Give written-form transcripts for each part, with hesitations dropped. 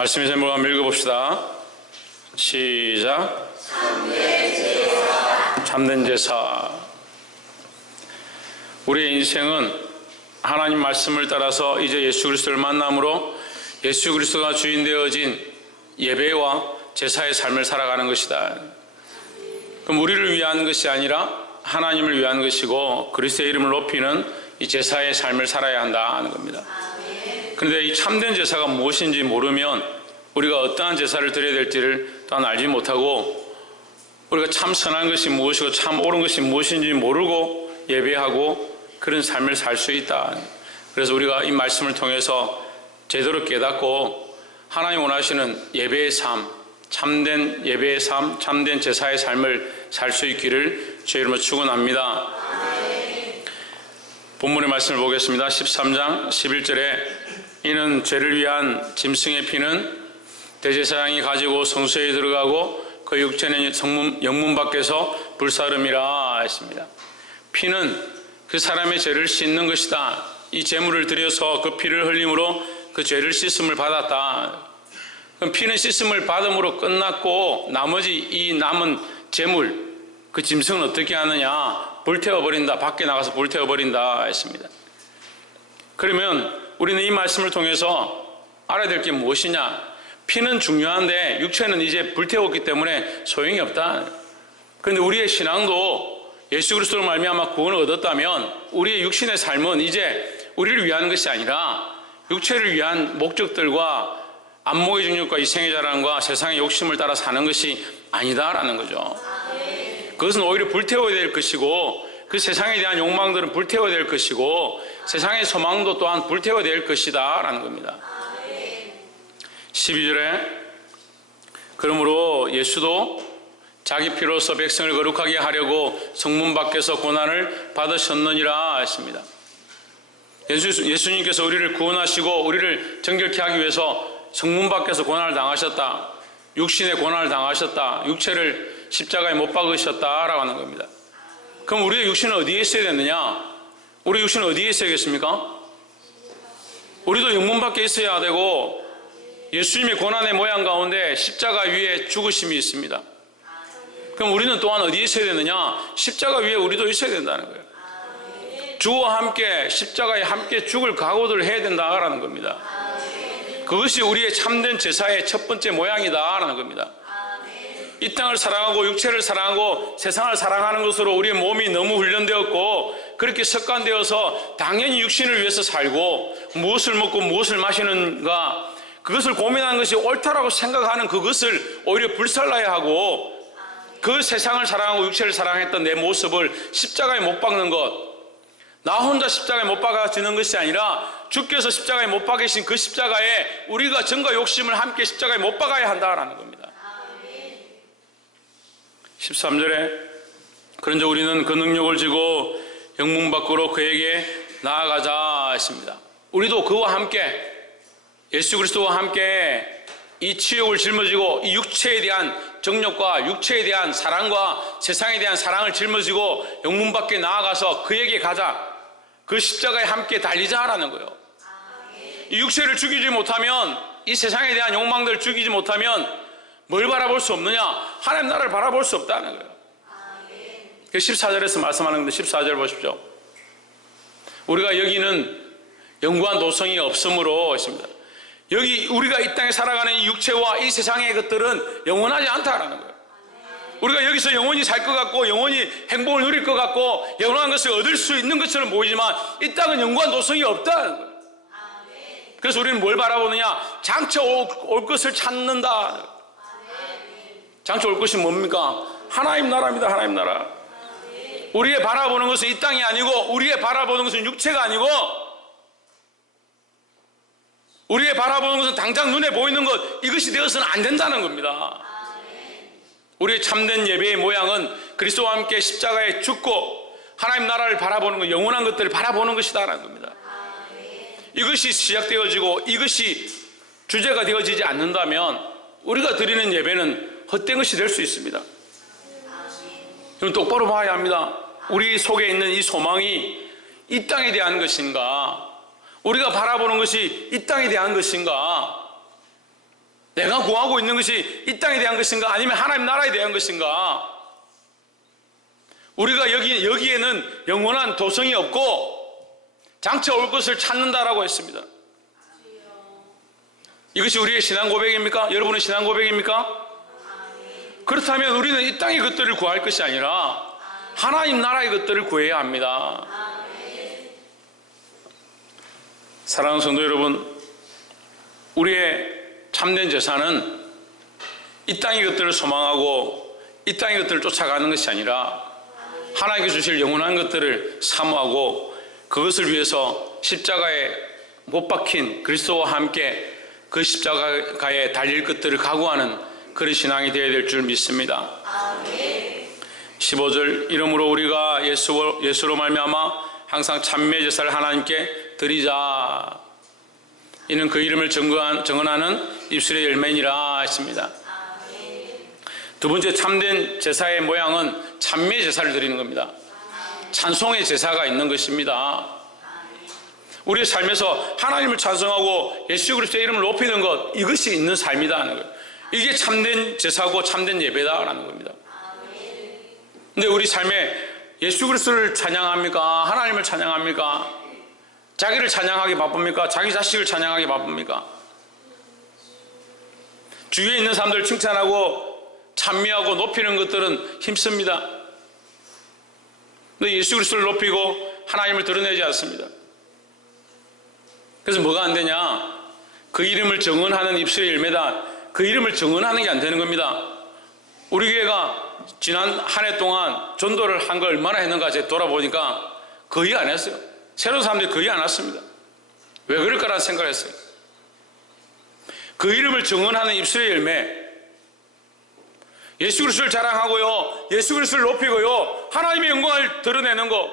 말씀의 제목을 한번 읽어봅시다. 시작. 참된 제사. 우리의 인생은 하나님 말씀을 따라서 이제 예수 그리스도를 만남으로 예수 그리스도가 주인 되어진 예배와 제사의 삶을 살아가는 것이다. 그럼 우리를 위한 것이 아니라 하나님을 위한 것이고 그리스도의 이름을 높이는 이 제사의 삶을 살아야 한다는 겁니다. 그런데 이 참된 제사가 무엇인지 모르면 우리가 어떠한 제사를 드려야 될지를 또한 알지 못하고 우리가 참 선한 것이 무엇이고 참 옳은 것이 무엇인지 모르고 예배하고 그런 삶을 살 수 있다. 그래서 우리가 이 말씀을 통해서 제대로 깨닫고 하나님 원하시는 예배의 삶, 참된 예배의 삶, 참된 제사의 삶을 살 수 있기를 주의 이름으로 축원합니다. 본문의 말씀을 보겠습니다. 13장 11절에 이는 죄를 위한 짐승의 피는 대제사장이 가지고 성소에 들어가고 그 육체는 영문 밖에서 불사름이라 했습니다. 피는 그 사람의 죄를 씻는 것이다. 이 제물을 드려서 그 피를 흘림으로 그 죄를 씻음을 받았다. 그럼 피는 씻음을 받음으로 끝났고 나머지 이 남은 제물, 그 짐승은 어떻게 하느냐? 불태워버린다. 밖에 나가서 불태워버린다 했습니다. 그러면 우리는 이 말씀을 통해서 알아야 될 게 무엇이냐? 피는 중요한데 육체는 이제 불태웠기 때문에 소용이 없다. 그런데 우리의 신앙도 예수 그리스도로 말미암아 구원을 얻었다면 우리의 육신의 삶은 이제 우리를 위한 것이 아니라 육체를 위한 목적들과 안목의 정욕과 이생의 자랑과 세상의 욕심을 따라 사는 것이 아니다라는 거죠. 그것은 오히려 불태워야 될 것이고 그 세상에 대한 욕망들은 불태워야 될 것이고 세상의 소망도 또한 불태워야 될 것이다 라는 겁니다. 12절에 그러므로 예수도 자기 피로서 백성을 거룩하게 하려고 성문 밖에서 고난을 받으셨느니라 했습니다. 예수님께서 우리를 구원하시고 우리를 정결케 하기 위해서 성문 밖에서 고난을 당하셨다. 육신의 고난을 당하셨다. 육체를 십자가에 못 박으셨다라고 하는 겁니다. 그럼 우리의 육신은 어디에 있어야 되느냐? 우리 육신은 어디에 있어야겠습니까? 우리도 영문 밖에 있어야 되고 예수님의 고난의 모양 가운데 십자가 위에 죽으심이 있습니다. 그럼 우리는 또한 어디에 있어야 되느냐? 십자가 위에 우리도 있어야 된다는 거예요. 주와 함께 십자가에 함께 죽을 각오를 해야 된다라는 겁니다. 그것이 우리의 참된 제사의 첫 번째 모양이다라는 겁니다. 이 땅을 사랑하고 육체를 사랑하고 세상을 사랑하는 것으로 우리의 몸이 너무 훈련되었고 그렇게 습관되어서 당연히 육신을 위해서 살고 무엇을 먹고 무엇을 마시는가 그것을 고민하는 것이 옳다라고 생각하는 그것을 오히려 불살라야 하고 그 세상을 사랑하고 육체를 사랑했던 내 모습을 십자가에 못 박는 것 나 혼자 십자가에 못 박아지는 것이 아니라 주께서 십자가에 못 박으신 그 십자가에 우리가 정과 욕심을 함께 십자가에 못 박아야 한다라는 겁니다. 13절에 그런즉 우리는 그 능력을 지고 영문 밖으로 그에게 나아가자 했습니다. 우리도 그와 함께 예수 그리스도와 함께 이 치욕을 짊어지고 이 육체에 대한 정욕과 육체에 대한 사랑과 세상에 대한 사랑을 짊어지고 영문 밖에 나아가서 그에게 가자. 그 십자가에 함께 달리자라는 거예요. 이 육체를 죽이지 못하면 이 세상에 대한 욕망들을 죽이지 못하면 뭘 바라볼 수 없느냐? 하나님 나라를 바라볼 수 없다는 거예요. 14절에서 말씀하는 건데 14절 보십시오. 우리가 여기는 영구한 도성이 없으므로 했습니다. 여기 우리가 이 땅에 살아가는 이 육체와 이 세상의 것들은 영원하지 않다라는 거예요. 우리가 여기서 영원히 살 것 같고 영원히 행복을 누릴 것 같고 영원한 것을 얻을 수 있는 것처럼 보이지만 이 땅은 영구한 도성이 없다는 거예요. 그래서 우리는 뭘 바라보느냐? 장차 올 것을 찾는다. 장차 올 것이 뭡니까? 하나님 나라입니다. 하나님 나라. 우리의 바라보는 것은 이 땅이 아니고 우리의 바라보는 것은 육체가 아니고 우리의 바라보는 것은 당장 눈에 보이는 것 이것이 되어서는 안 된다는 겁니다. 우리의 참된 예배의 모양은 그리스도와 함께 십자가에 죽고 하나님 나라를 바라보는 것, 영원한 것들을 바라보는 것이다라는 겁니다. 이것이 시작되어지고 이것이 주제가 되어지지 않는다면 우리가 드리는 예배는 헛된 것이 될 수 있습니다. 그럼 똑바로 봐야 합니다. 우리 속에 있는 이 소망이 이 땅에 대한 것인가? 우리가 바라보는 것이 이 땅에 대한 것인가? 내가 구하고 있는 것이 이 땅에 대한 것인가 아니면 하나님 나라에 대한 것인가? 우리가 여기에는 영원한 도성이 없고 장차 올 것을 찾는다라고 했습니다. 이것이 우리의 신앙 고백입니까? 여러분의 신앙 고백입니까? 그렇다면 우리는 이 땅의 것들을 구할 것이 아니라 하나님 나라의 것들을 구해야 합니다. 사랑하는 성도 여러분, 우리의 참된 제사는 이 땅의 것들을 소망하고 이 땅의 것들을 쫓아가는 것이 아니라 하나님께 주실 영원한 것들을 사모하고 그것을 위해서 십자가에 못 박힌 그리스도와 함께 그 십자가에 달릴 것들을 각오하는 그런 신앙이 되어야 될 줄 믿습니다. 15절 이러므로 우리가 예수로 말미암아 항상 참매 제사를 하나님께 드리자. 이는 그 이름을 증언하는 입술의 열매니라 했습니다. 두 번째 참된 제사의 모양은 참매 제사를 드리는 겁니다. 찬송의 제사가 있는 것입니다. 우리의 삶에서 하나님을 찬송하고 예수 그리스도의 이름을 높이는 것, 이것이 있는 삶이다 하는 거예요. 이게 참된 제사고 참된 예배다라는 겁니다. 근데 우리 삶에 예수 그리스도를 찬양합니까? 하나님을 찬양합니까? 자기를 찬양하기 바쁩니까? 자기 자식을 찬양하기 바쁩니까? 주위에 있는 사람들 칭찬하고 찬미하고 높이는 것들은 힘씁니다. 근데 예수 그리스도를 높이고 하나님을 드러내지 않습니다. 그래서 뭐가 안 되냐? 그 이름을 증언하는 입술의 열매다. 그 이름을 증언하는 게 안 되는 겁니다. 우리 교회가 지난 한 해 동안 전도를 한 걸 얼마나 했는가 제가 돌아보니까 거의 안 했어요. 새로운 사람들이 거의 안 왔습니다. 왜 그럴까라는 생각을 했어요. 그 이름을 증언하는 입술의 열매, 예수 그리스도를 자랑하고요, 예수 그리스도를 높이고요, 하나님의 영광을 드러내는 것,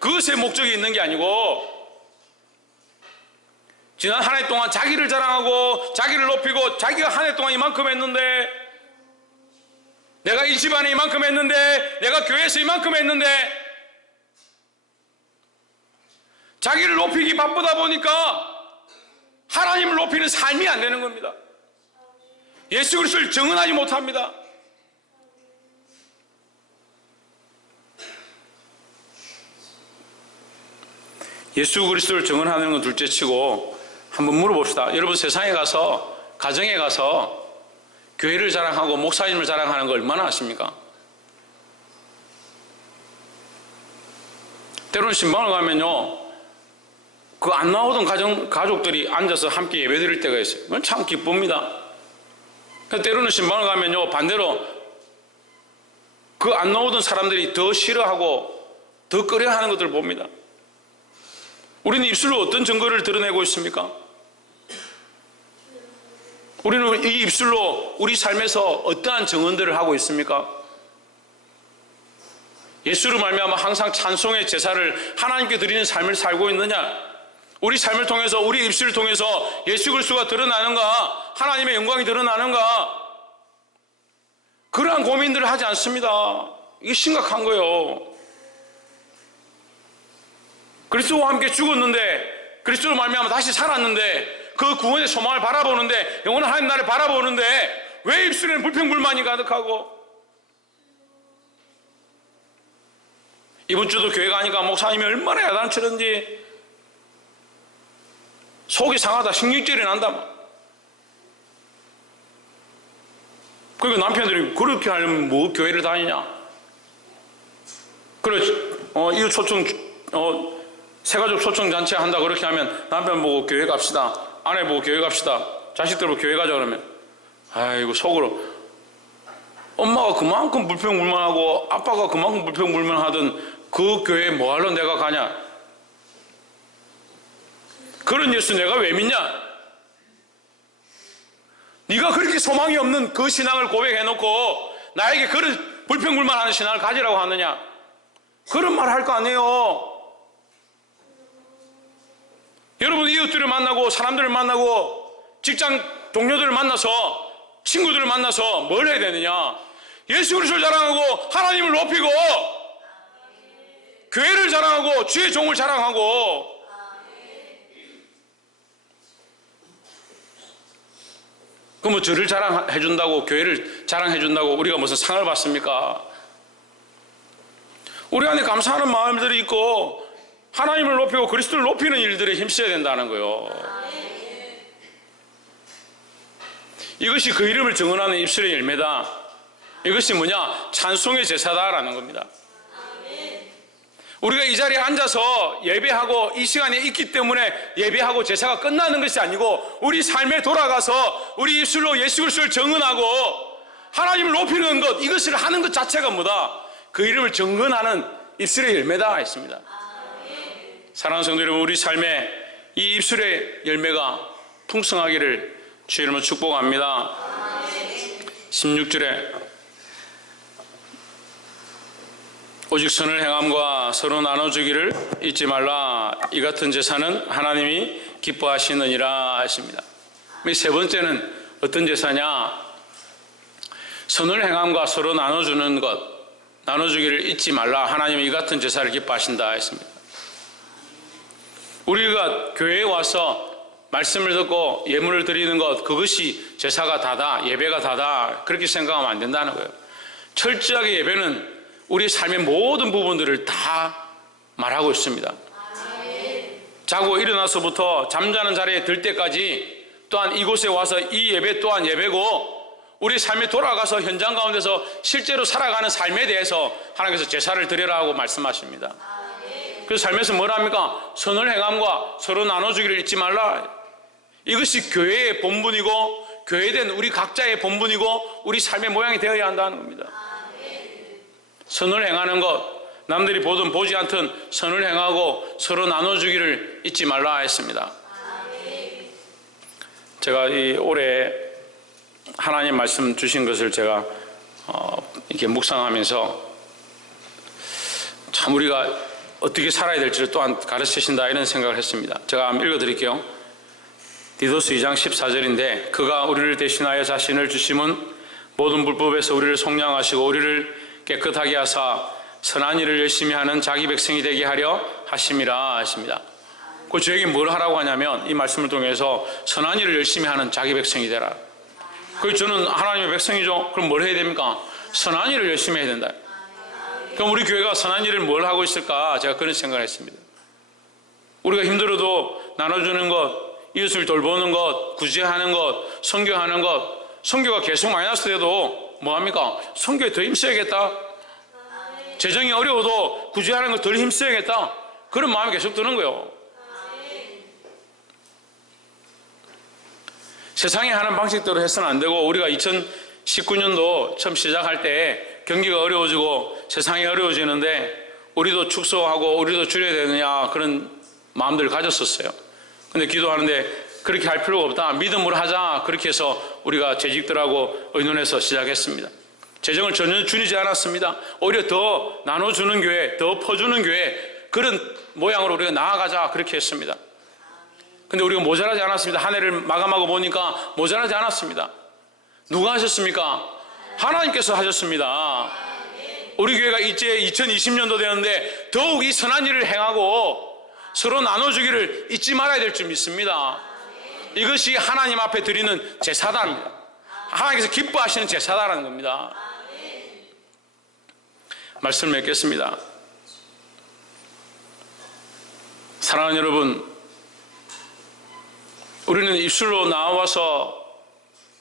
그것에 목적이 있는 게 아니고 지난 한 해 동안 자기를 자랑하고 자기를 높이고 자기가 한 해 동안 이만큼 했는데, 내가 이 집안에 이만큼 했는데, 내가 교회에서 이만큼 했는데, 자기를 높이기 바쁘다 보니까 하나님을 높이는 삶이 안 되는 겁니다. 예수 그리스도를 증언하지 못합니다. 예수 그리스도를 증언하는 건 둘째치고 한번 물어봅시다. 여러분, 세상에 가서, 가정에 가서 교회를 자랑하고 목사님을 자랑하는 걸 얼마나 아십니까? 때로는 신방을 가면요, 그 안 나오던 가족들이 앉아서 함께 예배 드릴 때가 있어요. 그건 참 기쁩니다. 때로는 신방을 가면요, 반대로 그 안 나오던 사람들이 더 싫어하고 더 꺼려하는 것들을 봅니다. 우리는 입술로 어떤 증거를 드러내고 있습니까? 우리는 이 입술로 우리 삶에서 어떠한 증언들을 하고 있습니까? 예수로 말미암아 항상 찬송의 제사를 하나님께 드리는 삶을 살고 있느냐? 우리 삶을 통해서, 우리 입술을 통해서 예수 그리스도가 드러나는가? 하나님의 영광이 드러나는가? 그러한 고민들을 하지 않습니다. 이게 심각한 거예요. 그리스도와 함께 죽었는데, 그리스도로 말미암아 다시 살았는데, 그 구원의 소망을 바라보는데, 영원한 하나님 나라를 바라보는데, 왜 입술에는 불평불만이 가득하고? 이번 주도 교회 가니까 목사님이 얼마나 야단치는지 속이 상하다, 식욕질이 난다. 그러니까 남편들이 그렇게 하려면 뭐 교회를 다니냐? 그래, 이웃 초청, 새가족 초청 잔치 한다 그렇게 하면 남편 보고 교회 갑시다, 아내 보고 교회 갑시다, 자식들 보고 교회 가자 그러면, 아이고 속으로 엄마가 그만큼 불평불만하고 아빠가 그만큼 불평불만하던 그 교회에 뭐하러 내가 가냐? 그런 예수 내가 왜 믿냐? 네가 그렇게 소망이 없는 그 신앙을 고백해놓고 나에게 그런 불평불만하는 신앙을 가지라고 하느냐? 그런 말 할 거 아니에요. 여러분, 이웃들을 만나고 사람들을 만나고 직장 동료들을 만나서 친구들을 만나서 뭘 해야 되느냐? 예수 그리스도를 자랑하고 하나님을 높이고 교회를 자랑하고 주의 종을 자랑하고, 그럼 저를 자랑해 준다고, 교회를 자랑해 준다고 우리가 무슨 상을 받습니까? 우리 안에 감사하는 마음들이 있고 하나님을 높이고 그리스도를 높이는 일들에 힘써야 된다는 거예요. 이것이 그 이름을 증언하는 입술의 열매다. 이것이 뭐냐? 찬송의 제사다라는 겁니다. 우리가 이 자리에 앉아서 예배하고 이 시간에 있기 때문에 예배하고 제사가 끝나는 것이 아니고 우리 삶에 돌아가서 우리 입술로 예수 그리스도를 증언하고 하나님을 높이는 것, 이것을 하는 것 자체가 뭐다? 그 이름을 증언하는 입술의 열매다 했습니다. 사랑하는 성도 여러분, 우리 삶에 이 입술의 열매가 풍성하기를 주의 이름으로 축복합니다. 16절에 오직 선을 행함과 서로 나눠주기를 잊지 말라. 이 같은 제사는 하나님이 기뻐하시느니라 하십니다. 세 번째는 어떤 제사냐? 선을 행함과 서로 나눠주는 것, 나눠주기를 잊지 말라. 하나님이 이 같은 제사를 기뻐하신다 했습니다. 우리가 교회에 와서 말씀을 듣고 예물을 드리는 것, 그것이 제사가 다다, 예배가 다다, 그렇게 생각하면 안 된다는 거예요. 철저하게 예배는 우리 삶의 모든 부분들을 다 말하고 있습니다. 자고 일어나서부터 잠자는 자리에 들 때까지, 또한 이곳에 와서 이 예배 또한 예배고, 우리 삶에 돌아가서 현장 가운데서 실제로 살아가는 삶에 대해서 하나님께서 제사를 드리라 하고 말씀하십니다. 그래서 삶에서 뭐라 합니까? 선을 행함과 서로 나눠주기를 잊지 말라. 이것이 교회의 본분이고 교회된 우리 각자의 본분이고 우리 삶의 모양이 되어야 한다는 겁니다. 선을 행하는 것, 남들이 보든 보지 않든 선을 행하고 서로 나눠주기를 잊지 말라 했습니다. 제가 이 올해 하나님 말씀 주신 것을 제가 이렇게 묵상하면서 참 우리가 어떻게 살아야 될지를 또한 가르치신다 이런 생각을 했습니다. 제가 한번 읽어드릴게요. 디도스 2장 14절인데 그가 우리를 대신하여 자신을 주심은 모든 불법에서 우리를 속량하시고 우리를 깨끗하게 하사 선한 일을 열심히 하는 자기 백성이 되게 하려 하심이라 하십니다. 그 저에게 뭘 하라고 하냐면 이 말씀을 통해서 선한 일을 열심히 하는 자기 백성이 되라. 그래서 저는 하나님의 백성이죠. 그럼 뭘 해야 됩니까? 선한 일을 열심히 해야 된다. 그럼 우리 교회가 선한 일을 뭘 하고 있을까? 제가 그런 생각을 했습니다. 우리가 힘들어도 나눠주는 것, 이웃을 돌보는 것, 구제하는 것, 선교하는 것, 선교가 계속 마이너스 돼도 뭐합니까? 선교에 더 힘써야겠다. 재정이 어려워도 구제하는 것 덜 힘써야겠다. 그런 마음이 계속 드는 거예요. 세상에 하는 방식대로 해서는 안 되고, 우리가 2019년도 처음 시작할 때 경기가 어려워지고 세상이 어려워지는데 우리도 축소하고 우리도 줄여야 되느냐 그런 마음들을 가졌었어요. 근데 기도하는데 그렇게 할 필요가 없다. 믿음으로 하자. 그렇게 해서 우리가 재직들하고 의논해서 시작했습니다. 재정을 전혀 줄이지 않았습니다. 오히려 더 나눠주는 교회, 더 퍼주는 교회, 그런 모양으로 우리가 나아가자. 그렇게 했습니다. 근데 우리가 모자라지 않았습니다. 한 해를 마감하고 보니까 모자라지 않았습니다. 누가 하셨습니까? 하나님께서 하셨습니다. 우리 교회가 이제 2020년도 되는데 더욱 이 선한 일을 행하고 서로 나눠주기를 잊지 말아야 될 줄 믿습니다. 이것이 하나님 앞에 드리는 제사다입니다. 하나님께서 기뻐하시는 제사다라는 겁니다. 말씀을 맺겠습니다. 사랑하는 여러분, 우리는 입술로 나와서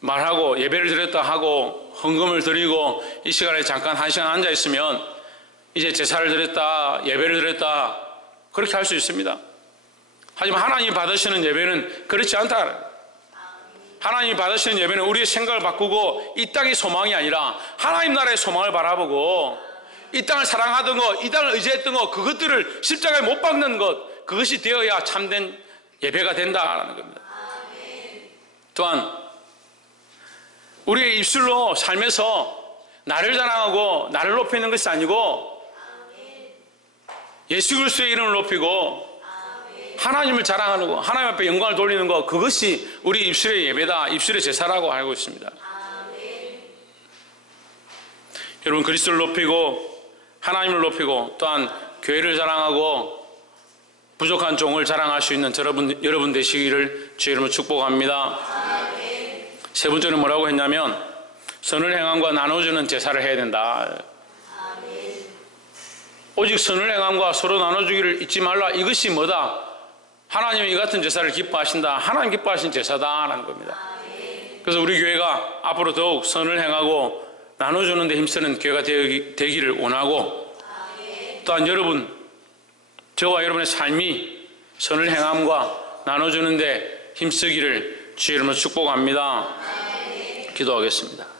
말하고 예배를 드렸다 하고 헌금을 드리고 이 시간에 잠깐 한 시간 앉아 있으면 이제 제사를 드렸다, 예배를 드렸다, 그렇게 할 수 있습니다. 하지만 하나님이 받으시는 예배는 그렇지 않다. 하나님이 받으시는 예배는 우리의 생각을 바꾸고 이 땅의 소망이 아니라 하나님 나라의 소망을 바라보고 이 땅을 사랑하던 것, 이 땅을 의지했던 것, 그것들을 십자가에 못 박는 것, 그것이 되어야 참된 예배가 된다라는 겁니다. 또한 우리의 입술로 삶에서 나를 자랑하고 나를 높이는 것이 아니고 예수 그리스도의 이름을 높이고 하나님을 자랑하는 것, 하나님 앞에 영광을 돌리는 것, 그것이 우리 입술의 예배다, 입술의 제사라고 알고 있습니다. 여러분, 그리스도를 높이고 하나님을 높이고 또한 교회를 자랑하고 부족한 종을 자랑할 수 있는 여러분 되시기를 주의 이름으로 축복합니다. 세 번째는 뭐라고 했냐면 선을 행함과 나눠주는 제사를 해야 된다. 오직 선을 행함과 서로 나눠주기를 잊지 말라. 이것이 뭐다? 하나님이 이 같은 제사를 기뻐하신다. 하나님 기뻐하신 제사다라는 겁니다. 그래서 우리 교회가 앞으로 더욱 선을 행하고 나눠주는 데 힘쓰는 교회가 되기를 원하고, 또한 여러분, 저와 여러분의 삶이 선을 행함과 나눠주는 데 힘쓰기를 주의 이름으로 축복합니다. 기도하겠습니다.